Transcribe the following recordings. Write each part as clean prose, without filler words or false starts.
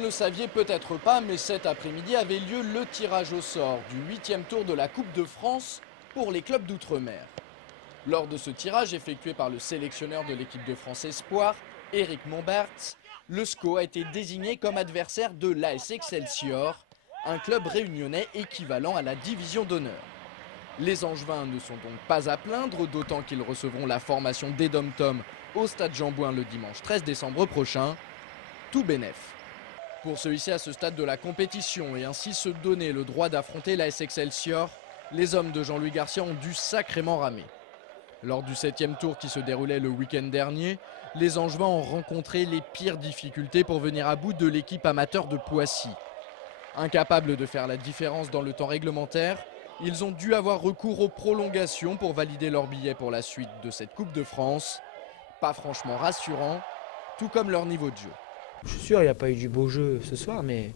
ne le saviez peut-être pas, mais cet après-midi avait lieu le tirage au sort du 8e tour de la Coupe de France pour les clubs d'outre-mer. Lors de ce tirage effectué par le sélectionneur de l'équipe de France Espoir, Éric Momberts, le SCO a été désigné comme adversaire de l'AS Excelsior, un club réunionnais équivalent à la division d'honneur. Les Angevins ne sont donc pas à plaindre, d'autant qu'ils recevront la formation des Dom-Tom au stade Jean-Bouin le dimanche 13 décembre prochain. Tout bénef. Pour se hisser à ce stade de la compétition et ainsi se donner le droit d'affronter l'AS Excelsior, les hommes de Jean-Louis Garcia ont dû sacrément ramer. Lors du 7e tour qui se déroulait le week-end dernier, les Angevins ont rencontré les pires difficultés pour venir à bout de l'équipe amateur de Poissy. Incapables de faire la différence dans le temps réglementaire, ils ont dû avoir recours aux prolongations pour valider leur billet pour la suite de cette Coupe de France. Pas franchement rassurant, tout comme leur niveau de jeu. Je suis sûr, il n'y a pas eu du beau jeu ce soir, mais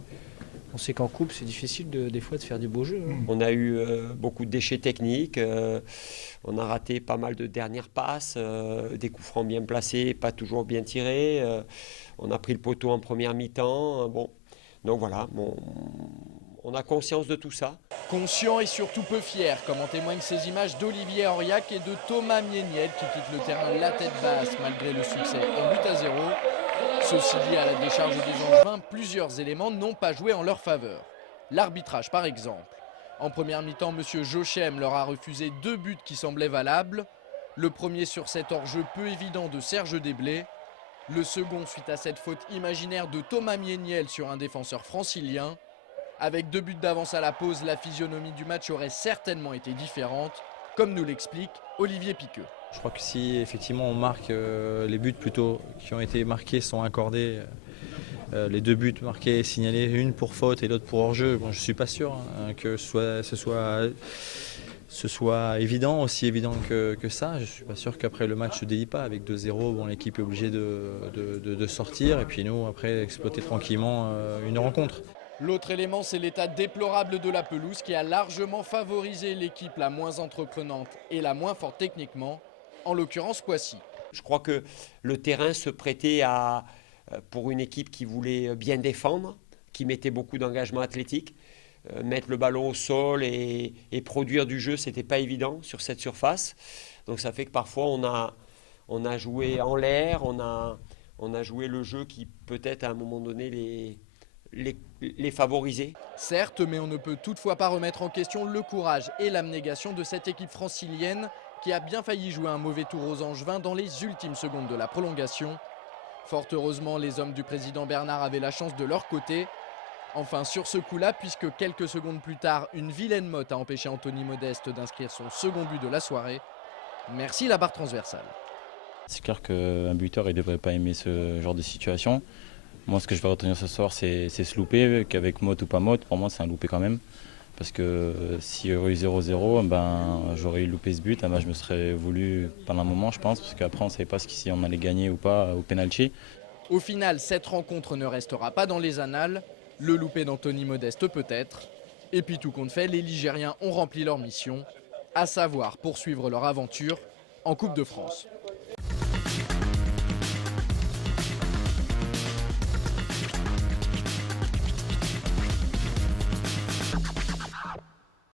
on sait qu'en coupe, c'est difficile des fois de faire du beau jeu. On a eu beaucoup de déchets techniques, on a raté pas mal de dernières passes, des coups francs bien placés, pas toujours bien tirés. On a pris le poteau en première mi-temps. Donc voilà, on a conscience de tout ça. Conscient et surtout peu fier, comme en témoignent ces images d'Olivier Auriac et de Thomas Mieniel qui quittent le terrain la tête basse malgré le succès 1-0. Ceci dit, à la décharge des Angevins, plusieurs éléments n'ont pas joué en leur faveur. L'arbitrage par exemple. En première mi-temps, M. Jochem leur a refusé 2 buts qui semblaient valables. Le premier sur cet hors-jeu peu évident de Serge Desblés. Le second suite à cette faute imaginaire de Thomas Mieniel sur un défenseur francilien. Avec 2 buts d'avance à la pause, la physionomie du match aurait certainement été différente, comme nous l'explique Olivier Piqueux. Je crois que si effectivement on marque les buts plutôt qui ont été marqués sont accordés, les 2 buts marqués, signalés, une pour faute et l'autre pour hors-jeu, je ne suis pas sûr que ce soit évident, aussi évident que ça. Je ne suis pas sûr qu'après le match ne se délie pas. Avec 2-0, l'équipe est obligée de sortir et puis nous après exploiter tranquillement une rencontre. L'autre élément, c'est l'état déplorable de la pelouse qui a largement favorisé l'équipe la moins entreprenante et la moins forte techniquement, en l'occurrence Poissy. Je crois que le terrain se prêtait pour une équipe qui voulait bien défendre, qui mettait beaucoup d'engagement athlétique. Mettre le ballon au sol et produire du jeu, ce n'était pas évident sur cette surface. Donc ça fait que parfois on a joué en l'air, on a joué le jeu qui peut-être à un moment donné les favoriser. Certes, mais on ne peut toutefois pas remettre en question le courage et l'abnégation de cette équipe francilienne qui a bien failli jouer un mauvais tour aux Angevins dans les ultimes secondes de la prolongation. Fort heureusement, les hommes du président Bernard avaient la chance de leur côté. Enfin, sur ce coup-là, puisque quelques secondes plus tard, une vilaine motte a empêché Anthony Modeste d'inscrire son second but de la soirée. Merci la barre transversale. C'est clair qu'un buteur ne devrait pas aimer ce genre de situation. Moi, ce que je vais retenir ce soir, c'est se louper, qu'avec motte ou pas motte, pour moi, c'est un loupé quand même. Parce que s'il y aurait eu 0-0, j'aurais eu loupé ce but. Je me serais voulu pendant un moment, je pense, parce qu'après, on ne savait pas si on allait gagner ou pas au pénalty. Au final, cette rencontre ne restera pas dans les annales. Le loupé d'Anthony Modeste peut-être. Et puis tout compte fait, les Ligériens ont rempli leur mission, à savoir poursuivre leur aventure en Coupe de France.